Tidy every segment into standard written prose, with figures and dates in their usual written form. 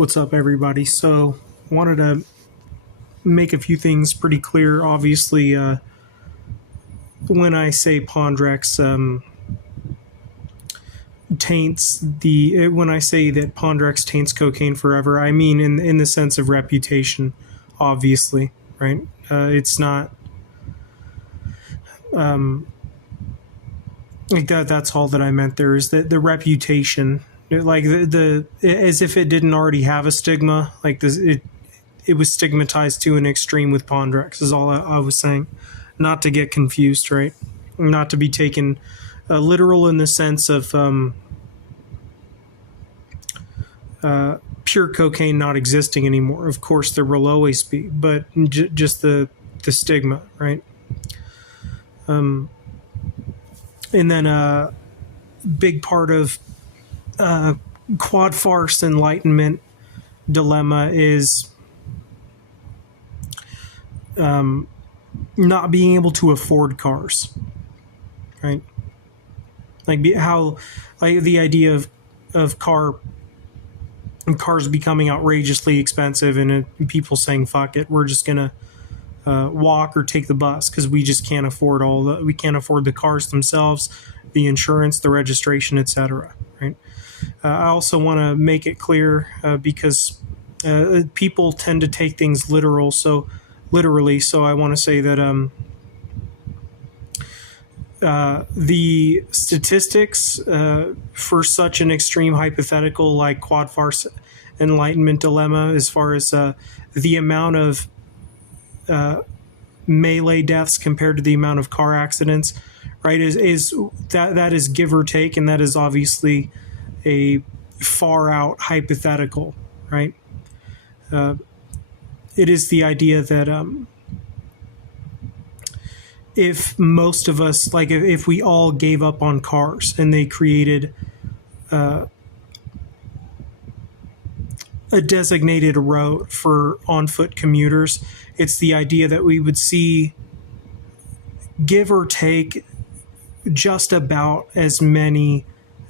What's up, everybody? So, wanted to make a few things pretty clear. Obviously, when I say Pondrex when I say that Pondrex taints cocaine forever, I mean in the sense of reputation, obviously, right? It's not like that. That's all that I meant there is that the reputation, like the as if it didn't already have a stigma, like this, it was stigmatized to an extreme with Pondrex is all I was saying. Not to get confused, right? Not to be taken literal in the sense of pure cocaine not existing anymore. Of course, there will always be, but just the stigma, right? And then a big part of quad farce enlightenment dilemma is not being able to afford cars, right? Like the idea of cars becoming outrageously expensive and people saying fuck it, we're just gonna walk or take the bus because we just can't afford we can't afford the cars themselves, the insurance, the registration, etc. Right? I also want to make it clear because people tend to take things literally. So I want to say that the statistics for such an extreme hypothetical like quad farce enlightenment dilemma, as far as the amount of melee deaths compared to the amount of car accidents, right, is that is give or take, and that is obviously a far out hypothetical, right? It is the idea that if most of us, like if we all gave up on cars and they created a designated road for on-foot commuters, it's the idea that we would see, give or take, just about as many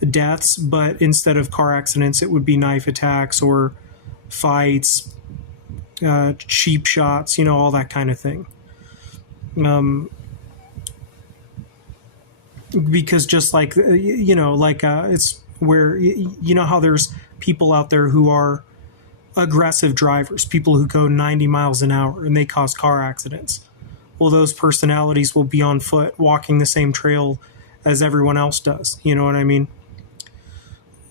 deaths, but instead of car accidents, it would be knife attacks or fights, cheap shots, all that kind of thing. Because just like, it's where, how there's people out there who are aggressive drivers, people who go 90 miles an hour and they cause car accidents. Well, those personalities will be on foot walking the same trail as everyone else does. You know what I mean?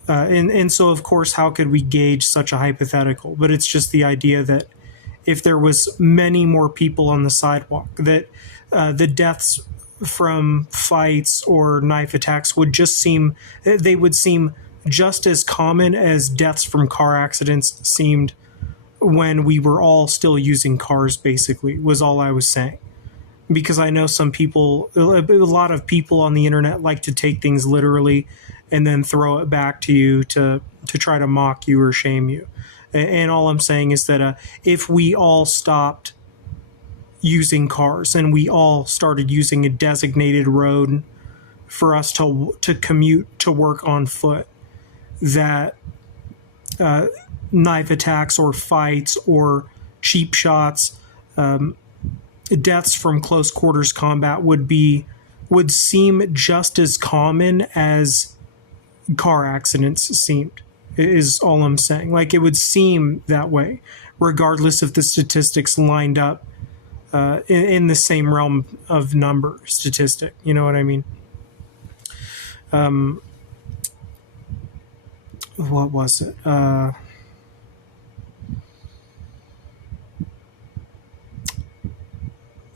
And so, of course, how could we gauge such a hypothetical? But it's just the idea that if there was many more people on the sidewalk, that the deaths from fights or knife attacks would seem just as common as deaths from car accidents seemed when we were all still using cars, basically, was all I was saying. Because I know some people, a lot of people on the internet like to take things literally and then throw it back to you to try to mock you or shame you. And all I'm saying is that if we all stopped using cars and we all started using a designated road for us to commute to work on foot, that knife attacks or fights or cheap shots, deaths from close quarters combat would seem just as common as car accidents seemed, is all I'm saying. Like, it would seem that way, regardless if the statistics lined up in the same realm of number statistic. You know what I mean? What was it?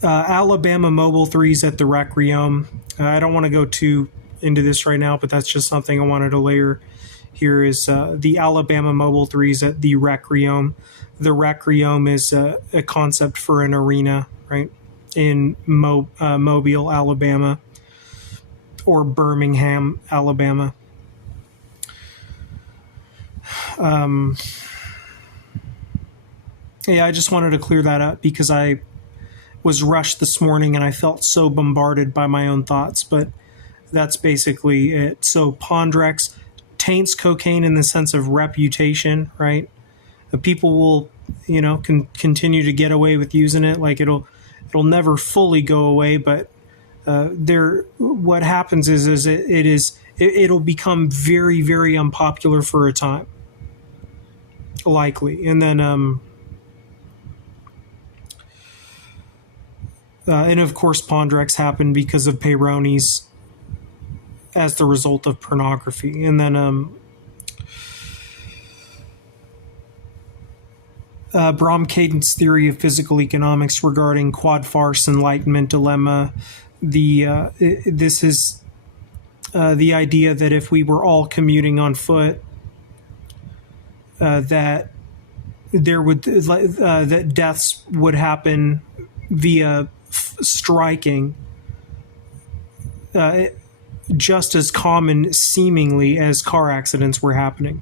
Alabama Mobile 3s at the Requiem. I don't want to go too into this right now, but that's just something I wanted to layer here is the Alabama Mobile 3s at the Requiem. The Requiem is a concept for an arena, right, in Mobile, Alabama, or Birmingham, Alabama. Yeah, I just wanted to clear that up because I was rushed this morning and I felt so bombarded by my own thoughts, but that's basically it. So Pondrex taints cocaine in the sense of reputation, right? People will, continue to get away with using it. Like it'll never fully go away, but what happens is it'll become very, very unpopular for a time, likely, and then and of course Pondrex happened because of Peyronie's as the result of pornography, and then Brom-Cadent's theory of physical economics regarding quad farce enlightenment dilemma. This is the idea that if we were all commuting on foot, that that deaths would happen via striking, just as common seemingly as car accidents were happening.